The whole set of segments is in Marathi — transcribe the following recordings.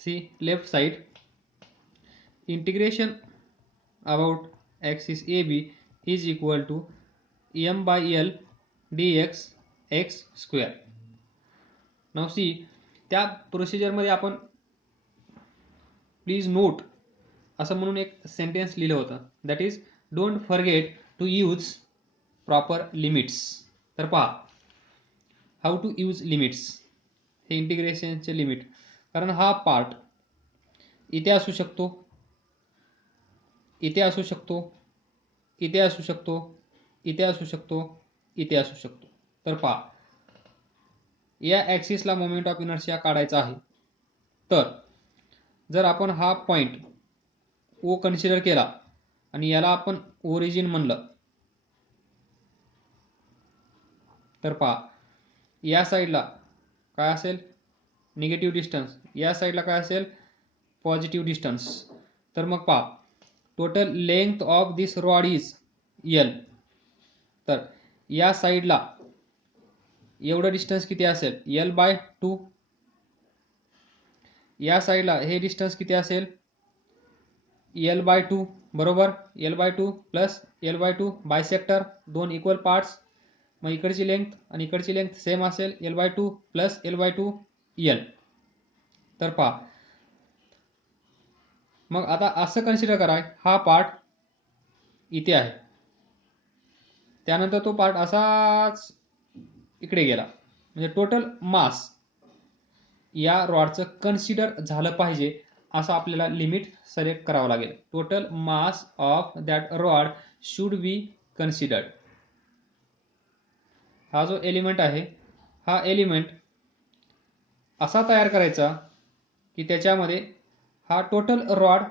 see left side, integration about axis AB is equal to m by l dx x square. Now C त्या प्रोसिजरमध्ये आपण प्लीज नोट असं म्हणून एक सेंटेन्स लिहिलं होतं, that is don't forget to use proper limits. तर पहा हाऊ टू यूज लिमिट्स, हे इंटिग्रेशनचे लिमिट. कारण हा पार्ट इथे असू शकतो, इथे असू शकतो, इथे असू शकतो, इथे असू शकतो, इथे असू शकतो. तर पहा या ॲक्सिसला मोमेंट ऑफ इनर्शिया काढायचा आहे. तर जर आपण हा पॉईंट ओ कन्सिडर केला आणि याला आपण ओरिजिन म्हणलं, तर पहा या साईडला काय असेल निगेटिव्ह डिस्टन्स, या साईडला काय असेल पॉझिटिव्ह डिस्टन्स. तर मग पहा total length of this rod is L. तर या साईडला एवढं डिस्टन्स किती असेल एल बाय 2. या साईडला हे डिस्टन्स किती असेल एल बाय 2 बरोबर. L by 2 plus L by 2 bisector, दोन इक्वल पार्ट्स. मग इकडची लेंथ आणि इकडची लेंथ सेम असेल L by 2 plus L by 2 L. तर पहा मग आता असं कन्सिडर करा हा पार्ट इथे आहे, त्यानंतर तो पार्ट असाच इकडे गेला, म्हणजे टोटल मास या रॉडचं कन्सिडर झालं पाहिजे असं आपल्याला लिमिट सिलेक्ट करावं लागेल. Total mass of that rod should be considered. हा जो एलिमेंट आहे हा एलिमेंट असा तयार करायचा की त्याच्यामध्ये हा टोटल रॉड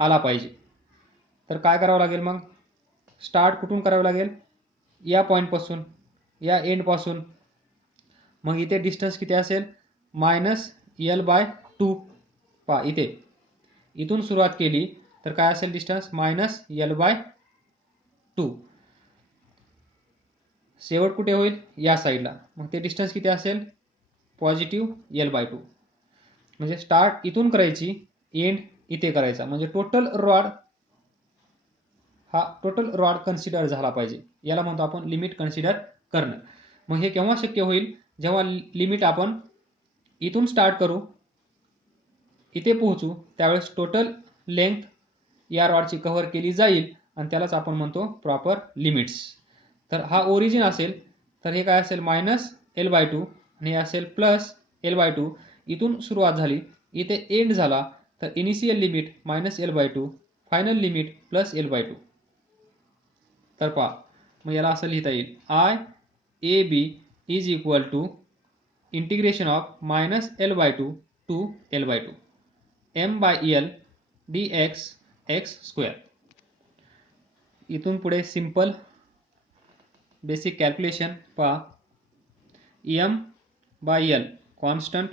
आला पाहिजे. तर काय करावं लागेल मग स्टार्ट कुठून करावं लागेल या पॉईंटपासून, या एंडपासून. मग इथे डिस्टन्स किती असेल मायनस एल बाय 2. पहा इथे इथून सुरुवात केली तर काय असेल डिस्टन्स मायनस एल बाय 2. शेवट कुठे होईल या साईडला, मग ते डिस्टन्स किती असेल पॉझिटिव्ह एल बाय 2. म्हणजे स्टार्ट इथून करायची एंड इथे करायचा, म्हणजे टोटल रॉड हा टोटल रॉड कन्सिडर झाला पाहिजे. याला म्हणतो आपण लिमिट कन्सिडर करणं. मग हे केव्हा शक्य होईल जेव्हा लिमिट आपण इथून स्टार्ट करू इथे पोहोचू त्यावेळेस टोटल लेंथ या रॉडची कव्हर केली जाईल आणि त्यालाच आपण म्हणतो प्रॉपर लिमिट्स. तर हा ओरिजिन असेल तर हे काय असेल मायनस एल बाय 2 आणि हे असेल प्लस एल बाय 2. इथून सुरुवात झाली इथे एंड झाला तर initial limit minus L by 2, final limit plus L by 2. तर पहा मग याला असं लिहिता येईल I A B is equal to integration of minus L by 2 to L by 2 M by L D X X square. इथून पुढे सिंपल बेसिक कॅल्क्युलेशन पहा. M by L constant,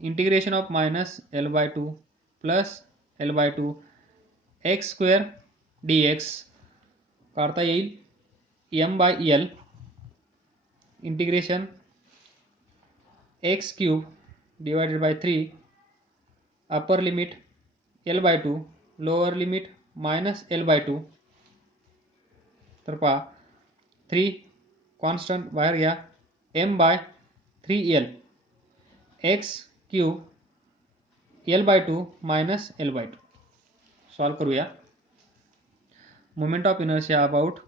integration of minus L by 2 plus L by 2 X square D x काढता येईल M by L integration X cube divided by 3 upper limit L by 2 lower limit minus L by 2. तर पहा 3 कॉन्स्टंट बाहेर घ्या M by 3 L X cube L by 2 minus L by 2. Solve करूया. Moment of inertia about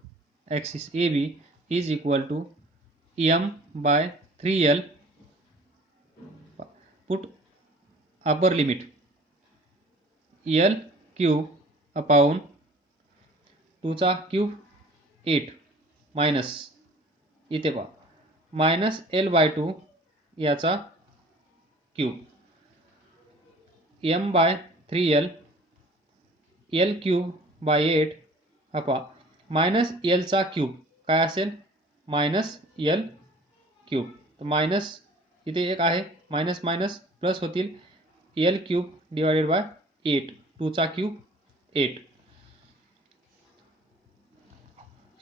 axis A B is equal to M by 3 L. Put upper limit L cube upon 2चा क्यूब 8 मायनस इथे पहा मायनस एल बाय 2 याचा cube M by 3 L L cube by 8 हा पहा मायनस एलचा क्यूब काय असेल मायनस एल क्यूब. तर मायनस इथे एक आहे मायनस मायनस प्लस होतील एल क्यूब डिवायडेड बाय 8 2चा cube 8.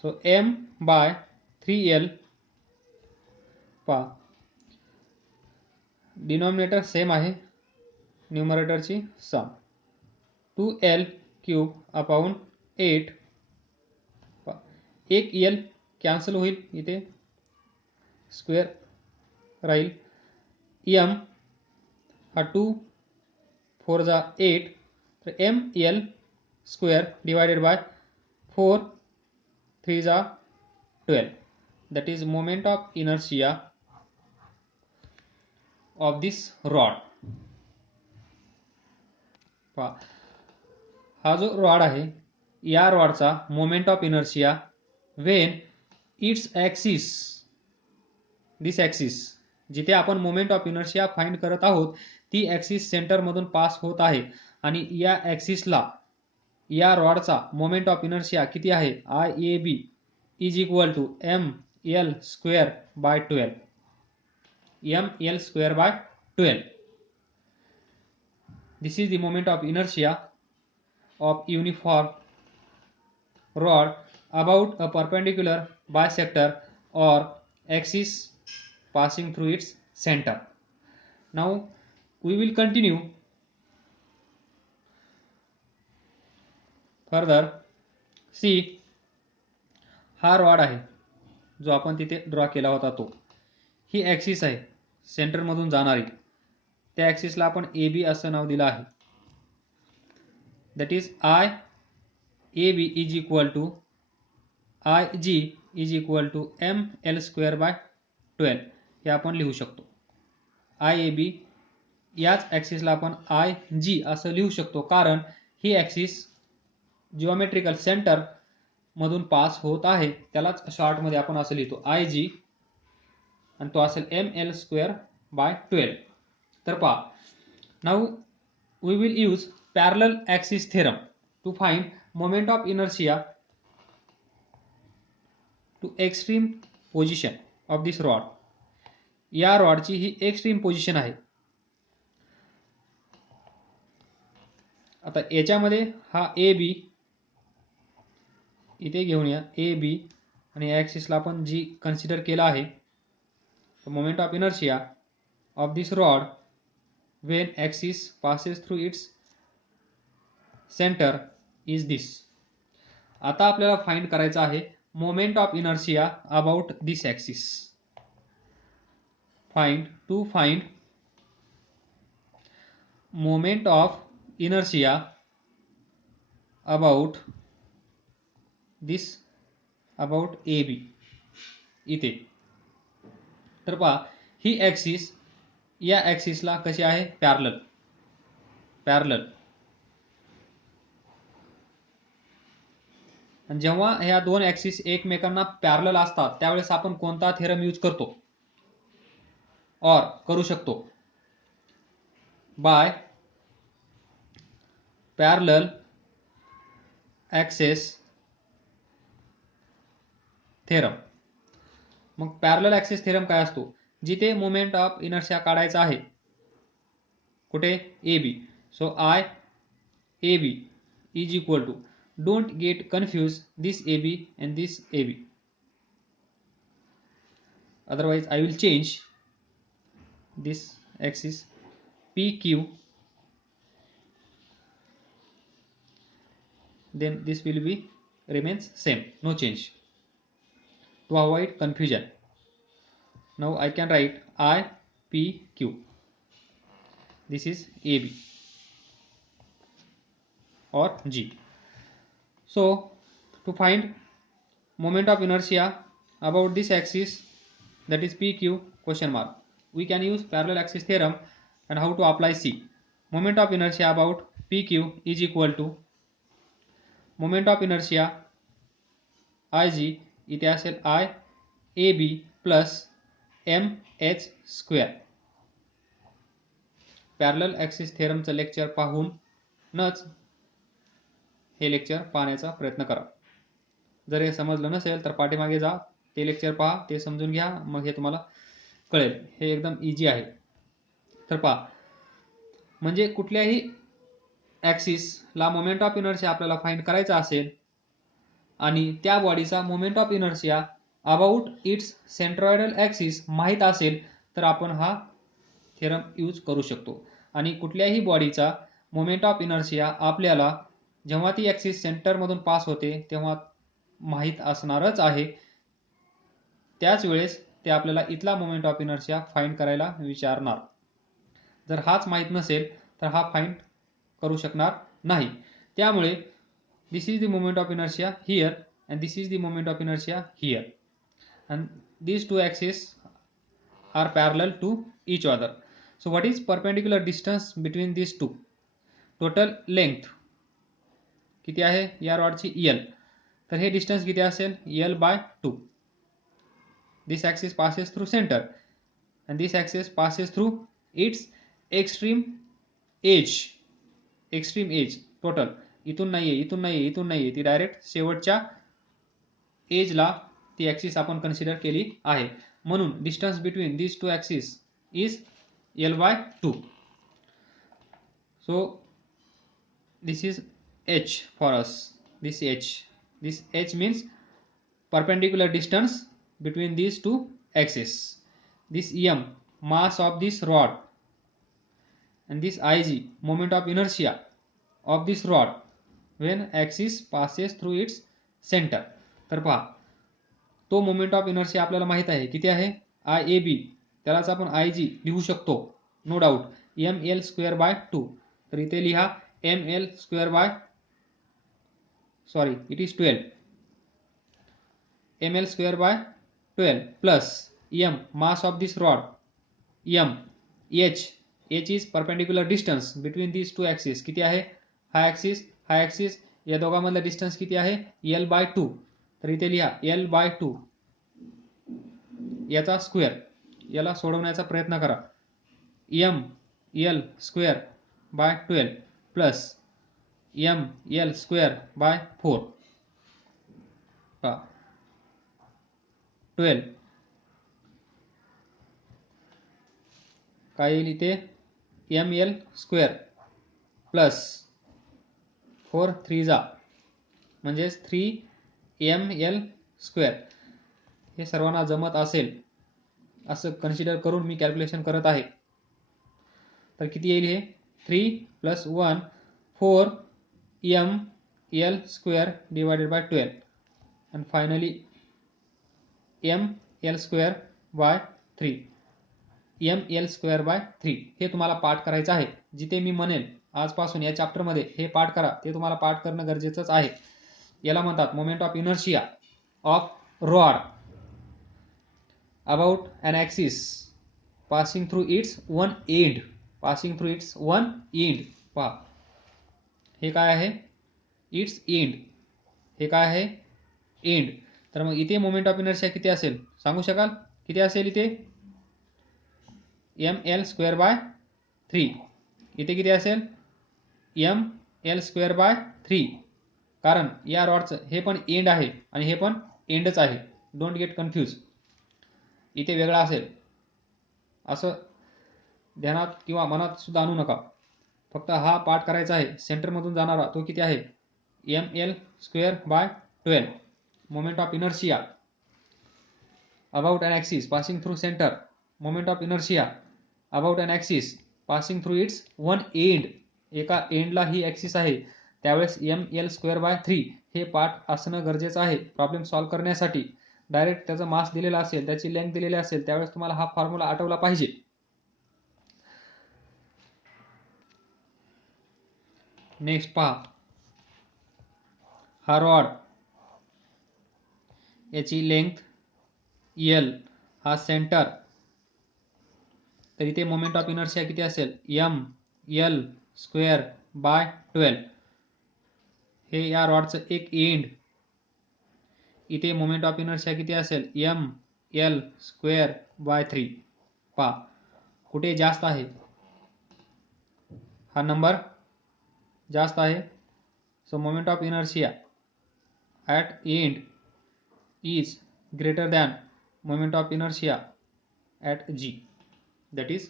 So M by 3 L पहा डिनॉमिनेटर सेम आहे, न्यूमरेटरची सम 2l क्यूब अपॉन 8, एक l कॅन्सल होईल, इथे स्क्वेअर राहील, m हा 2 4 जा 8, तर ml स्क्वेअर डिवायडेड बाय 4 3 जा 12, that is moment of inertia of this rod. हा जो रॉड आहे या रॉडचा moment of inertia when its axis, this axis जिथे आपण मोमेंट ऑफ इनर्शिया फाइंड करत आहोत ती ॲक्सिस सेंटरमधून पास होत आहे आणि या ॲक्सिसला या रॉडचा मोमेंट ऑफ इनर्शिया किती आहे, IAB is equal to ML square by 12, ML square by 12. This is the moment of inertia of uniform rod about a perpendicular bisector or axis passing through its center. Now we will continue further. See, हा रॉड आहे जो आपण तिथे ड्रॉ केला होता तो, ही ॲक्सिस आहे सेंटरमधून जाणारी, त्या ॲक्सिसला आपण AB असं नाव दिलं आहे. That is IAB is equal to IG is equal to ML square by 12 हे आपण लिहू शकतो. IAB याच ॲक्सिसला आपण IG असं लिहू शकतो कारण ही ॲक्सिस जिओमेट्रिकल सेंटर मधून पास होत आहे, त्यालाच शॉर्टमध्ये आपण असं लिहितो IG, आणि तो असेल ML स्क्वेअर बाय 12. तर पहा, now we will use parallel axis theorem to find moment of inertia to extreme position of this rod. या रॉडची ही एक्स्ट्रीम पोझिशन आहे. आता याच्यामध्ये हा AB इथे घेऊन या, AB, आणि ॲक्सिसला आपण G कन्सिडर केला आहे. Moment of inertia of this rod when axis passes through its center is this. आता आपल्याला फाइंड करायचं आहे moment of inertia about this axis. To find moment of inertia about this, about AB इथे. तर पहा, ही ॲक्सिस या ॲक्सिसला कशी आहे, पॅरलल. आणि जेव्हा ह्या दोन ॲक्सिस एकमेकांना पॅरलल असतात त्यावेळेस आपण कोणता थेरम यूज करतो, और करू शकतो, बाय पॅरलल ॲक्सिस थेरम. मग पॅरलल ॲक्सिस थेरम काय असतो, जिथे मोमेंट ऑफ इनर्शिया काढायचा आहे, कुठे, AB. So IAB is equal to, don't get confuse this AB and this AB, otherwise I will change this axis PQ, then this will be remains same, no change, to avoid confusion. Now I can write IPQ, this is AB or G. So to find moment of inertia about this axis, that is PQ question mark, we can use parallel axis theorem. And how to apply? C, moment of inertia about PQ is equal to moment of inertia IG इथे असेल IAB plus MH square. Parallel axis थेरमचं लेक्चर पाहूनच हे लेक्चर पाहण्याचा प्रयत्न करा. जर हे समजलं नसेल तर पाठीमागे जा, ते लेक्चर पहा, ते समजून घ्या, मग हे तुम्हाला कळेल. हे एकदम इझी आहे. तर पहा, म्हणजे कुठल्याही ॲक्सिसला मोमेंट ऑफ इनर्शिया आपल्याला फाइंड करायचा असेल आणि त्या बॉडीचा moment of inertia about it's centroidal axis माहीत असेल तर आपण हा थेरम यूज करू शकतो. आणि कुठल्याही बॉडीचा मोमेंट ऑफ इनर्शिया आपल्याला जेव्हा ती ॲक्सिस सेंटरमधून पास होते तेव्हा माहीत असणारच आहे. त्याच वेळेस ते आपल्याला इथला मोमेंट ऑफ इनर्शिया फाइंड करायला विचारणार. जर हाच माहीत नसेल तर हा फाइंड करू शकणार नाही. त्यामुळे this is the moment of inertia here and this is the moment of inertia here and these two axes are parallel to each other. So what is perpendicular distance between these two? Total length किती आहे या रॉडची L, तर हे डिस्टन्स किती असेल L/2. This axis passes through center and this axis passes through its extreme edge. extreme edge total इथून नाहीये, इथून नाहीये, इथून नाहीये, ती डायरेक्ट शेवटच्या एजला ती ॲक्सिस आपण कन्सिडर केली आहे. म्हणून distance between these two axis is L/2. So this is H for us. This H means perpendicular distance between these two axes. This M mass of this rod and this Ig moment of inertia of this rod when axis passes through its center. तर पहा तो मोमेंट ऑफ इनर्शिया आपल्याला माहित आहे किती आहे IAB, त्यालाच आपण IG लिहू शकतो नो डाऊट ml²/2. तर इथे लिहा it is 12 ml²/12 plus m mass of this rod m h is perpendicular distance between these two axes. किती आहे हा ॲक्सिस या दोघांमधला डिस्टन्स किती आहे L/2. तर इथे लिहा L/2 याचा स्क्वेअर. याला सोडवण्याचा प्रयत्न करा. ml²/12 प्लस ml²/4 12 काय येईल इथे ml² प्लस 4 3 म्हणजेच 3ml². हे सर्वांना जमत असेल असं कन्सिडर करून मी कॅल्क्युलेशन करत आहे. तर किती येईल हे 3 + 1 4ml² डिवायडेड बाय 12 आणि फायनली ml²/3 ml²/3. हे तुम्हाला पाठ करायचं आहे. जिथे मी म्हणेल आजपासून या चॅप्टरमध्ये हे पाठ करा ते तुम्हाला पाठ करणं गरजेचंच आहे. याला म्हणतात moment of inertia of rod about an axis passing through its one end. पहा हे काय आहे इट्स एंड, हे काय आहे एंड. तर मग इथे मोमेंट ऑफ इनर्शिया किती असेल सांगू शकाल किती असेल इथे ml²/3. इथे किती असेल ml²/3. कारण या रॉडचं हे पण एंड आहे आणि हे पण एंडच आहे. Don't get confuse. इथे वेगळा असेल असं ध्यानात किंवा मनात सुद्धा आणू नका. फक्त हा पाठ करायचा आहे. सेंटरमधून जाणारा तो किती आहे ml²/12. Moment of inertia about an axis passing through centre. Moment of inertia about an axis passing through it's one end. एका एंडला ही ॲक्सिस आहे त्यावेळेस ml²/3 हे पाठ असणं गरजेचं आहे प्रॉब्लेम सॉल्व्ह करण्यासाठी. डायरेक्ट त्याचा मास दिलेला असेल त्याची लेंथ दिलेली असेल त्यावेळेस तुम्हाला हा फॉर्म्युला आठवला पाहिजे. नेक्स्ट पहा हा रॉड याची लेंथ L, हा सेंटर. तर इथे मोमेंट ऑफ इनर्शिया किती असेल ml²/12. हे या रॉडचं एक एंड. इथे मोमेंट ऑफ इनर्शिया किती असेल ml²/3. पहा कुठे जास्त आहे हा नंबर जास्त आहे. So moment of inertia at end is greater than moment of inertia at G, that is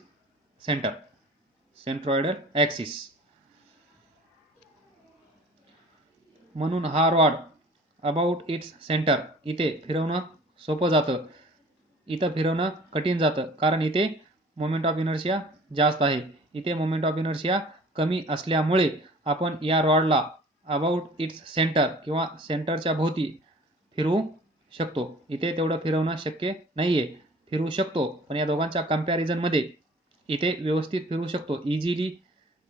centroidal axis. म्हणून हा रॉड अबाउट इट्स सेंटर इथे फिरवणं सोपं जातं, इथं फिरवणं कठीण जातं कारण इथे मोमेंट ऑफ इनर्शिया जास्त आहे. इथे मोमेंट ऑफ इनर्शिया कमी असल्यामुळे आपण या रॉडला अबाउट इट्स सेंटर किंवा सेंटरच्या भोवती फिरवू शकतो. इथे तेवढं फिरवणं शक्य नाहीये. फिरवू शकतो पण या दोघांच्या कंपॅरिझनमध्ये इथे व्यवस्थित फिरू शकतो. इझिली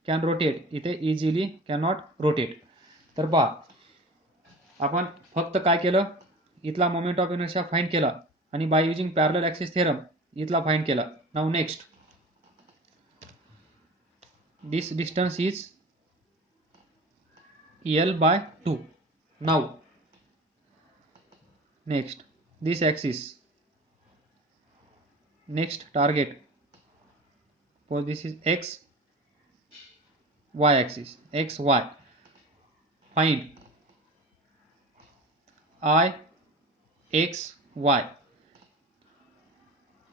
कॅन रोटेट, इथे इझिली कॅन नॉट रोटेट. तर पहा आपण फक्त काय केलं, इथला मोमेंट ऑफ इनर्शिया फाइंड केला आणि by using parallel axis theorem इथला फाइंड केला. Now next, this distance is L/2. Now next, this axis, next target, for this is x y axis, x y. Find I x y.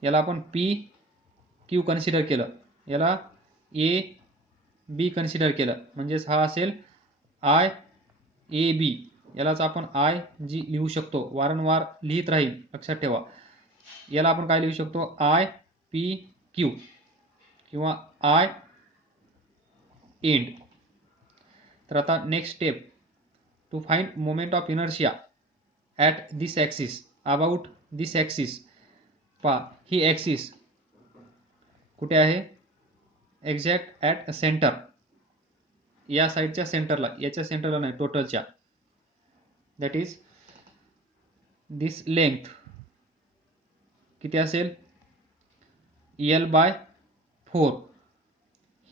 याला आपण P Q कन्सिडर केलं, याला A B कन्सिडर केलं, म्हणजेच हा असेल I A B. यालाच आपण I G लिहू शकतो. वारंवार लिहित राहील, लक्षात ठेवा. याला आपण काय लिहू शकतो, I P Q किंवा I एंड. तर आता next step, to find moment of inertia at this axis, about this axis. पहा ही ॲक्सिस कुठे आहे, एक्झॅक्ट ॲट सेंटर, या साईडच्या सेंटरला, याच्या सेंटरला नाही, टोटलच्या. दॅट इज दिस लेंथ किती असेल, L/4.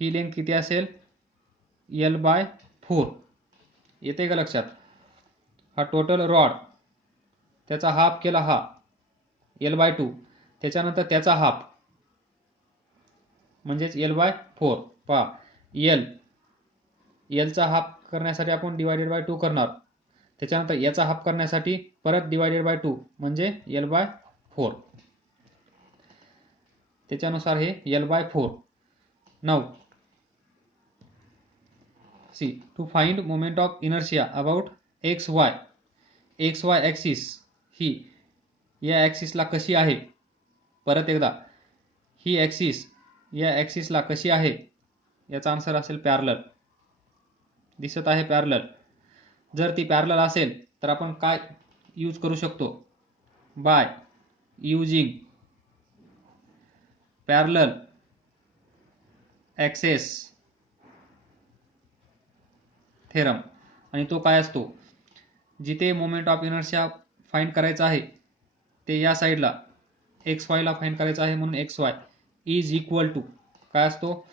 ही लेंथ किती असेल, L/4. येते का लक्षात. हा टोटल रॉड, त्याचा हाफ केला हा L/2, त्याच्यानंतर त्याचा हाफ म्हणजेच L/4. पहा Lचा हाफ करण्यासाठी आपण डिवायडेड/2 करणार, त्याच्यानंतर याचा हाफ करण्यासाठी परत डिवायडेड/2 म्हणजे L/4. त्याच्यानुसार हे L/4. Now see, to find moment of inertia about X Y axis, ही या ॲक्सिसला कशी आहे, परत एकदा ही ॲक्सिस या ॲक्सिसला कशी आहे, याचा आन्सर असेल पॅरलल. दिसत आहे पॅरलल. जर ती पॅरलल असेल तर आपण काय यूज करू शकतो, by using parallel access theorem. आणि तो काय असतो, जिथे मोमेंट ऑफ इनर्शिया फाइंड करायचा आहे ते या साईडला एक्स वायला फाइंड करायचं आहे, म्हणून X Y is equal to काय असतो,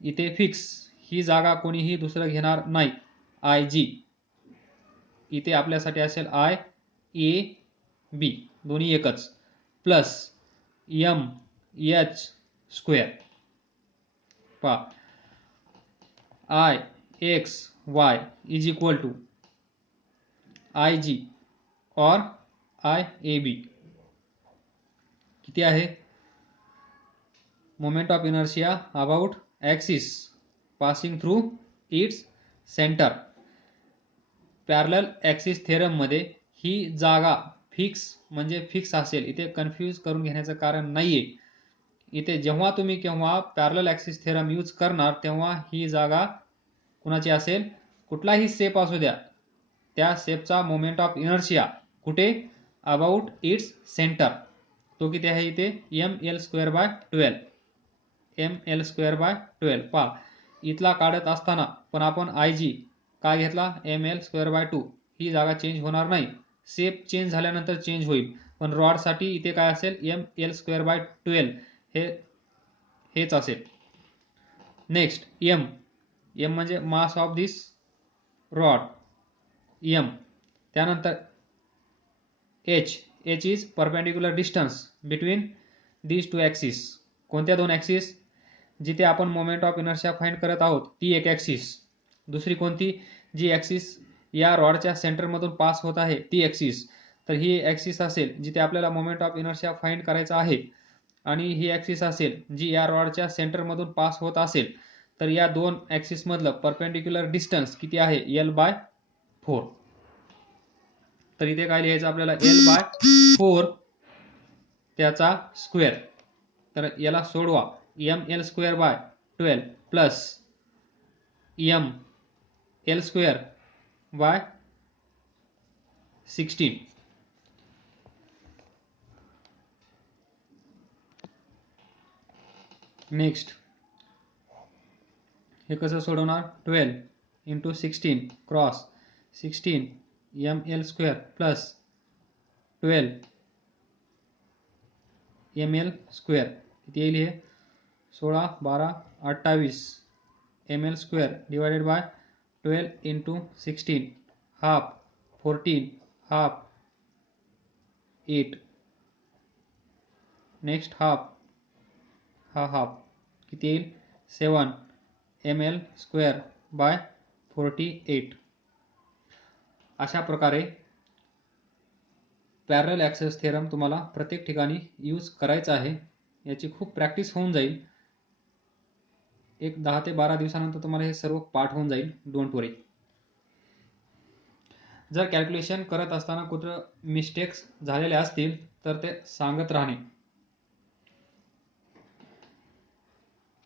इथे फिक्स, ही जागा कोणीही दुसरं घेणार नाही, आय जी. इथे आपल्यासाठी असेल आय ए बी, दोन्ही एकच, प्लस एम एच स्क्वेअर. पहा I X Y is equal to I G और आय ए बी. किती आहे, moment of inertia about axis passing through its centre. Parallel axis थेरममध्ये ही जागा फिक्स म्हणजे फिक्स असेल, इथे कन्फ्यूज करून घेण्याचं कारण नाहीये. इथे जेव्हा तुम्ही केव्हा पॅरलल ॲक्सिस थेरम यूज करणार तेव्हा ही जागा कुणाची असेल, कुठलाही शेप असू द्या, त्या शेपचा मोमेंट ऑफ इनर्शिया कुठे, अबाउट इट्स सेंटर. तो किती आहे इथे, mL²/12. mL²/12. पहा इथला काढत असताना पण आपण आय जी काय घेतला, mL²/2. ही जागा चेंज होणार नाही, शेप चेंज झाल्यानंतर चेंज होईल, पण रॉडसाठी इथे काय असेल, mL²/12 हेच असेल. नेक्स्ट एम म्हणजे mass of this rod, M. त्यानंतर H is perpendicular distance between these two axis. कोणत्या दोन ॲक्सिस, जिथे आपण मोमेंट ऑफ इनर्शिया फाइंड करत आहोत ती एक ॲक्सिस, दुसरी कोणती, जी ॲक्सिस या रॉडच्या सेंटरमधून पास होत आहे ती ॲक्सिस. तर ही ॲक्सिस असेल जिथे आपल्याला मोमेंट ऑफ इनर्शिया फाइंड करायचा आहे, आणि ही ॲक्सिस असेल जी या रॉडच्या सेंटरमधून पास होत असेल. तर या दोन ॲक्सिस मधलं परपेंडिक्युलर डिस्टन्स किती आहे, L/4. तर इथे काय लिहायचं आपल्याला, L/4 त्याचा स्क्वेअर. तर याला सोडवा, M L square by 12 plus M L square by 16. Next हे कसं सोडवणार? 12 into 16 cross 16 M L square plus 12 M L square किती येईल? हे 16 12 28 M L square divided by 12 into 16 half 14 half 8. Next half हा हाफ किती येईल? 7 एम एल स्क्वेअर बाय 48. अशा प्रकारे पॅरलल ॲक्सेस थेरम तुम्हाला प्रत्येक ठिकाणी यूज करायचा आहे. याची खूप प्रॅक्टिस होऊन जाईल. एक 10 ते 12 दिवसानंतर तुम्हाला हे सर्व पाठ होऊन जाईल. डोंट वरी. जर कॅल्क्युलेशन करत असताना कुठं मिस्टेक्स झालेले असतील तर ते सांगत राहणे.